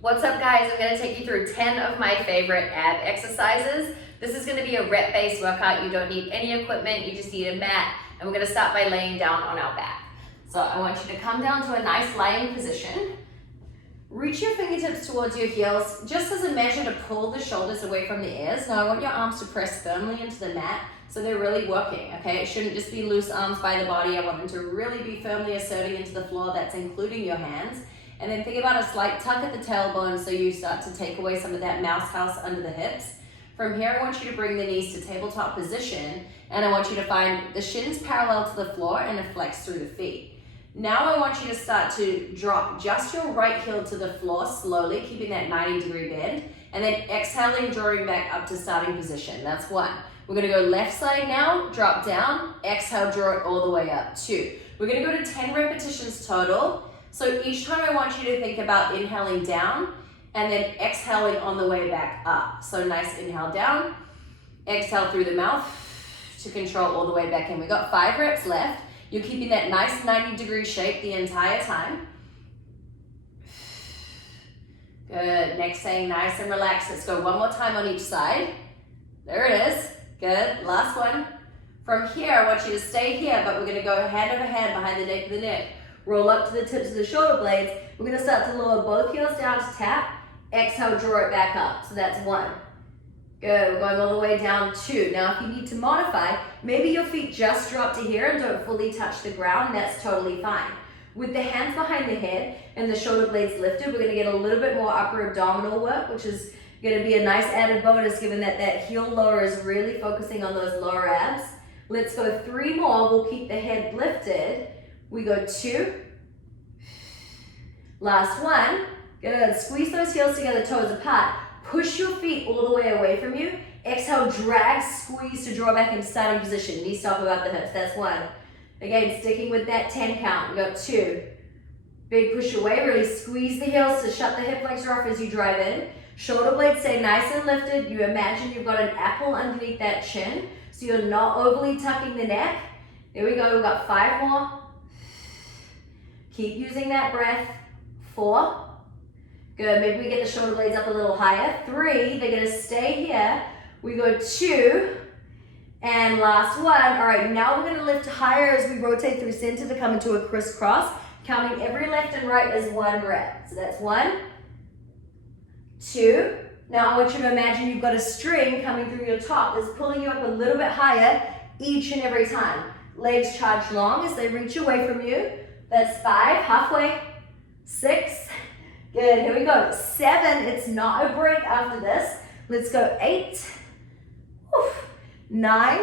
What's up, guys? I'm going to take you through 10 of my favorite ab exercises. This is going to be a rep-based workout. You don't need any equipment, you just need a mat, and we're going to start by laying down on our back. So I want you to come down to a nice lying position. Reach your fingertips towards your heels, just as a measure to pull the shoulders away from the ears. Now I want your arms to press firmly into the mat so they're really working, okay? It shouldn't just be loose arms by the body. I want them to really be firmly asserting into the floor. That's including your hands. And then think about a slight tuck at the tailbone so you start to take away some of that mouse house under the hips. From here, I want you to bring the knees to tabletop position, and I want you to find the shins parallel to the floor and a flex through the feet. Now I want you to start to drop just your right heel to the floor slowly, keeping that 90-degree bend, and then exhaling, drawing back up to starting position. That's one. We're gonna go left side now, drop down, exhale, draw it all the way up. Two. We're gonna go to 10 repetitions total. So each time I want you to think about inhaling down and then exhaling on the way back up. So nice inhale down, exhale through the mouth to control all the way back in. We've got 5 reps left. You're keeping that nice 90-degree shape the entire time. Good, next staying nice and relaxed. Let's go one more time on each side. There it is, good, last one. From here, I want you to stay here, but we're gonna go hand over hand behind the nape of the neck. Roll up to the tips of the shoulder blades. We're gonna start to lower both heels down to tap. Exhale, draw it back up. So that's 1. Good, we're going all the way down 2. Now if you need to modify, maybe your feet just drop to here and don't fully touch the ground, that's totally fine. With the hands behind the head and the shoulder blades lifted, we're gonna get a little bit more upper abdominal work, which is gonna be a nice added bonus given that that heel lower is really focusing on those lower abs. Let's go 3 more, we'll keep the head lifted. We go 2. Last 1. Good. Squeeze those heels together, toes apart. Push your feet all the way away from you. Exhale, drag, squeeze to draw back into starting position. Knees top above the hips. That's 1. Again, sticking with that 10 count. We got 2. Big push away. Really squeeze the heels to shut the hip flexor off as you drive in. Shoulder blades stay nice and lifted. You imagine you've got an apple underneath that chin, so you're not overly tucking the neck. There we go. We've got 5 more. Keep using that breath. 4. Good, maybe we get the shoulder blades up a little higher. 3, they're gonna stay here. We go 2, and last 1. All right, now we're gonna lift higher as we rotate through center to come into a crisscross, counting every left and right as 1 rep. So that's 1, 2. Now I want you to imagine you've got a string coming through your top that's pulling you up a little bit higher each and every time. Legs charge long as they reach away from you. That's 5, halfway. 6, good, here we go. 7, it's not a break after this. Let's go 8, 9,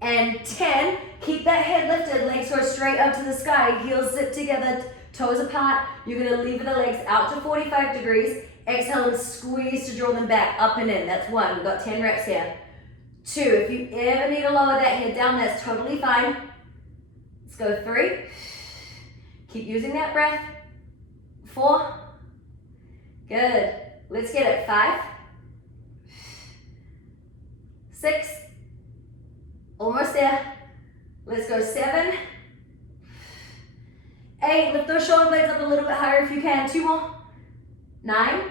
and 10. Keep that head lifted, legs go straight up to the sky, heels zip together, toes apart. You're gonna lever the legs out to 45 degrees. Exhale and squeeze to draw them back, up and in. That's 1, we've got 10 reps here. 2, if you ever need to lower that head down, that's totally fine. Let's go 3. Keep using that breath. 4. Good. Let's get it. 5. 6. Almost there. Let's go 7. 8. Lift those shoulder blades up a little bit higher if you can. 2 more. 9.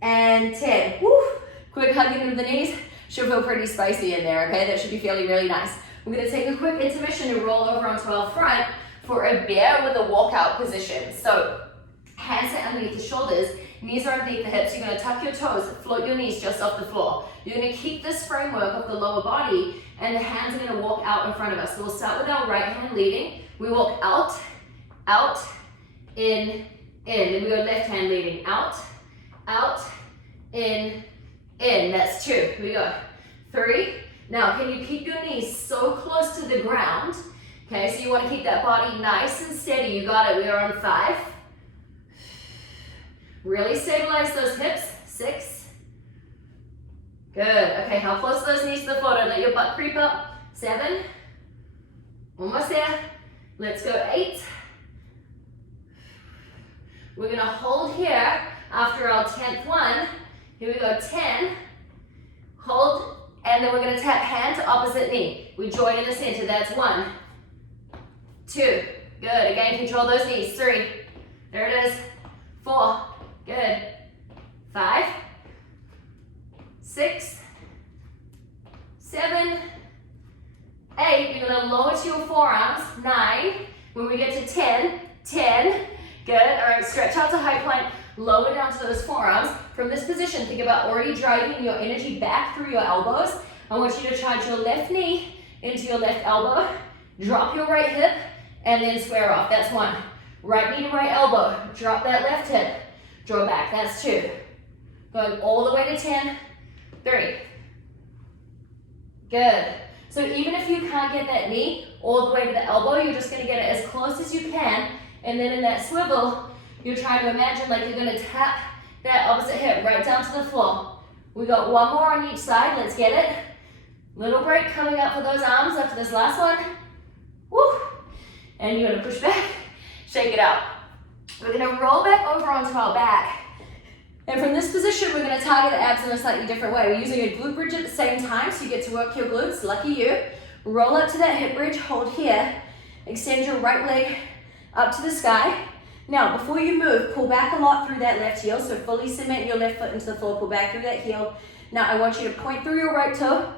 And 10. Woo. Quick hug into the knees. Should feel pretty spicy in there, okay? That should be feeling really nice. We're gonna take a quick intermission and roll over onto our front for a bear with a walkout position. So hands are underneath the shoulders, knees are underneath the hips. You're gonna tuck your toes, float your knees just off the floor. You're gonna keep this framework of the lower body, and the hands are gonna walk out in front of us. So we'll start with our right hand leading. We walk out, out, in. Then we go left hand leading, out, in. That's 2. Here we go. 3. Now, can you keep your knees so close to the ground? Okay, so you want to keep that body nice and steady. You got it. We are on 5. Really stabilize those hips. 6. Good. Okay, how close are those knees to the floor? Don't let your butt creep up. 7. Almost there. Let's go 8. We're going to hold here after our 10th one. Here we go, 10. Hold, and then we're going to tap hand to opposite knee. We join in the center. That's 1, 2. Good. Again, control those knees. 3. There it is. 4, good. 5, 6, 7, 8. You're gonna lower to your forearms. 9. When we get to 10, 10. Good. All right, stretch out to high plank. Lower down to those forearms. From this position, think about already driving your energy back through your elbows. I want you to charge your left knee into your left elbow. Drop your right hip and then square off. That's 1. Right knee to right elbow. Drop that left hip. Draw back. That's 2. Going all the way to 10. 3. Good. So even if you can't get that knee all the way to the elbow, you're just going to get it as close as you can. And then in that swivel, you're trying to imagine like you're going to tap that opposite hip right down to the floor. We got 1 more on each side. Let's get it. Little break coming up for those arms after this last one. Woo! And you're going to push back, shake it out. We're going to roll back over onto our back. And from this position, we're going to target the abs in a slightly different way. We're using a glute bridge at the same time, so you get to work your glutes. Lucky you. Roll up to that hip bridge, hold here. Extend your right leg up to the sky. Now, before you move, pull back a lot through that left heel, so fully cement your left foot into the floor, pull back through that heel. Now, I want you to point through your right toe,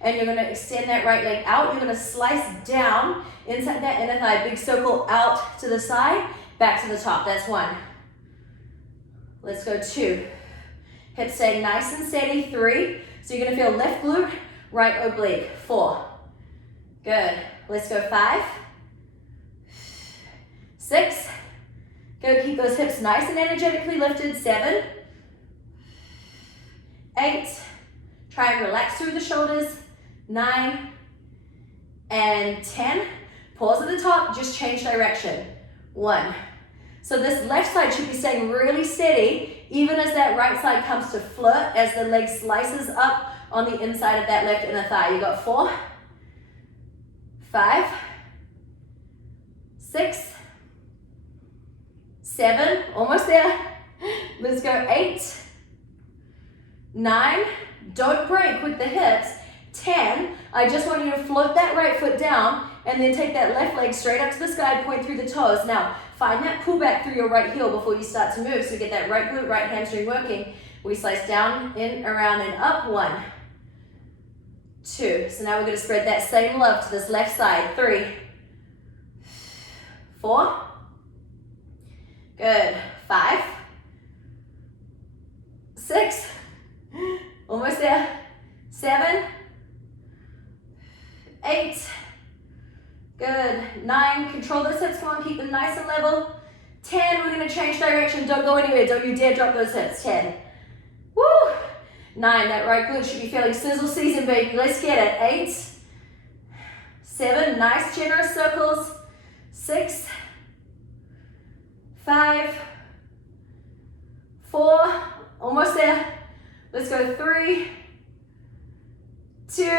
and you're gonna extend that right leg out. You're gonna slice down inside that inner thigh, big circle out to the side, back to the top. That's 1. Let's go 2. Hips stay nice and steady. 3. So you're gonna feel left glute, right oblique. 4. Good. Let's go 5. 6. Go, keep those hips nice and energetically lifted. 7. 8. Try and relax through the shoulders. 9. And 10. Pause at the top, just change direction. 1. So this left side should be staying really steady, even as that right side comes to flirt, as the leg slices up on the inside of that left inner thigh. You got 4, 5, 6, 7, almost there. Let's go 8, 9, don't break with the hips. 10, I just want you to float that right foot down and then take that left leg straight up to the sky, point through the toes. Now, find that pullback through your right heel before you start to move. So get that right glute, right hamstring working. We slice down, in, around, and up. 1, 2. So now we're going to spread that same love to this left side. 3, 4. Good. 5, 6. Almost there. 7, 8. Good. 9. Control those hips. Come on, keep them nice and level. 10. We're going to change direction. Don't go anywhere. Don't you dare drop those hips. 10. Woo! 9. That right glute should be feeling sizzle season, baby. Let's get it. 8. 7. Nice generous circles. 6. 5. 4. Almost there. Let's go. 3, 2,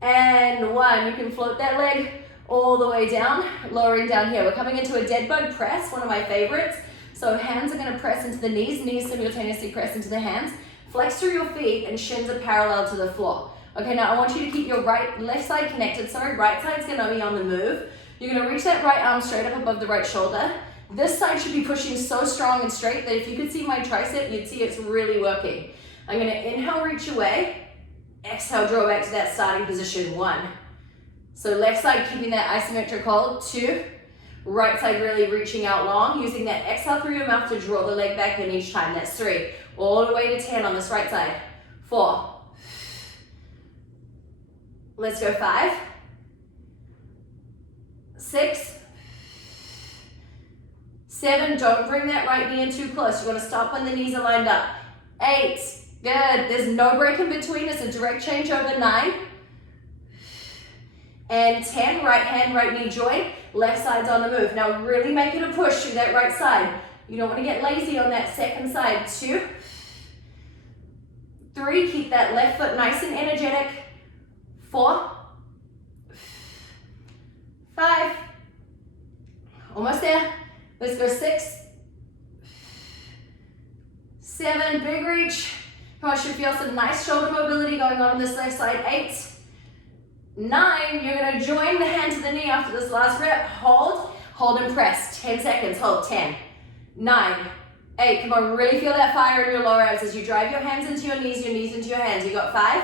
and 1. You can float that leg all the way down, lowering down here. We're coming into a dead bug press, one of my favorites. So hands are going to press into the knees, knees simultaneously press into the hands. Flex through your feet and shins are parallel to the floor. Okay, now I want you to keep your left side connected. Sorry, right side's going to be on the move. You're going to reach that right arm straight up above the right shoulder. This side should be pushing so strong and straight that if you could see my tricep, you'd see it's really working. I'm going to inhale, reach away. Exhale, draw back to that starting position. 1. So left side keeping that isometric hold. 2. Right side really reaching out long, using that exhale through your mouth to draw the leg back in each time. That's 3. All the way to 10 on this right side. 4. Let's go 5. 6. 7. Don't bring that right knee in too close. You want to stop when the knees are lined up. 8. Good. There's no break in between. It's a direct change over. 9. And 10. Right hand, right knee joint. Left side's on the move. Now really make it a push through that right side. You don't want to get lazy on that second side. 2. 3. Keep that left foot nice and energetic. 4. 5. Almost there. Let's go 6. 7. Big reach. Come on, should feel some nice shoulder mobility going on this left side. 8. 9. You're going to join the hand to the knee after this last rep. Hold hold and press, 10 seconds, hold, 10, 9, 8, come on, really feel that fire in your lower abs as you drive your hands into your knees into your hands. You got 5,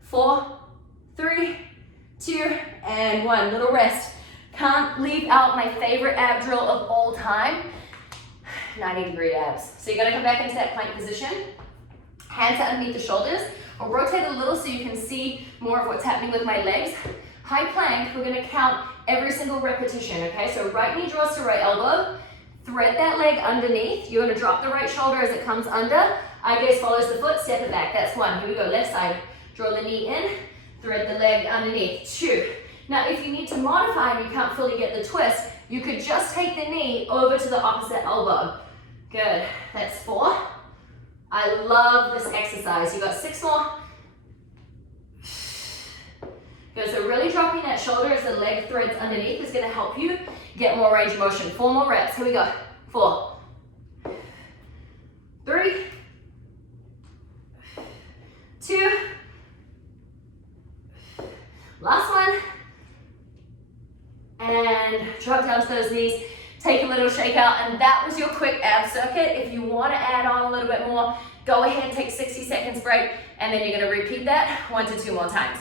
4, 3, 2, and 1, little rest. Can't leave out my favorite ab drill of all time, 90-degree abs. So you're gonna come back into that plank position, hands out underneath the shoulders. I'll rotate a little so you can see more of what's happening with my legs. High plank, we're gonna count every single repetition, okay? So right knee draws to right elbow, thread that leg underneath. You're gonna drop the right shoulder as it comes under. Eye gaze follows the foot, step it back. That's 1, here we go, left side. Draw the knee in, thread the leg underneath, 2. Now, if you need to modify and you can't fully get the twist, you could just take the knee over to the opposite elbow. Good, that's 4. I love this exercise. You got 6 more. Good, so really dropping that shoulder as the leg threads underneath is gonna help you get more range of motion. 4 more reps, here we go. 4, 3, 2, last one. And drop down to those knees, take a little shake out, and that was your quick ab circuit. If you want to add on a little bit more, go ahead, take 60 seconds break, and then you're going to repeat that 1 to 2 more times.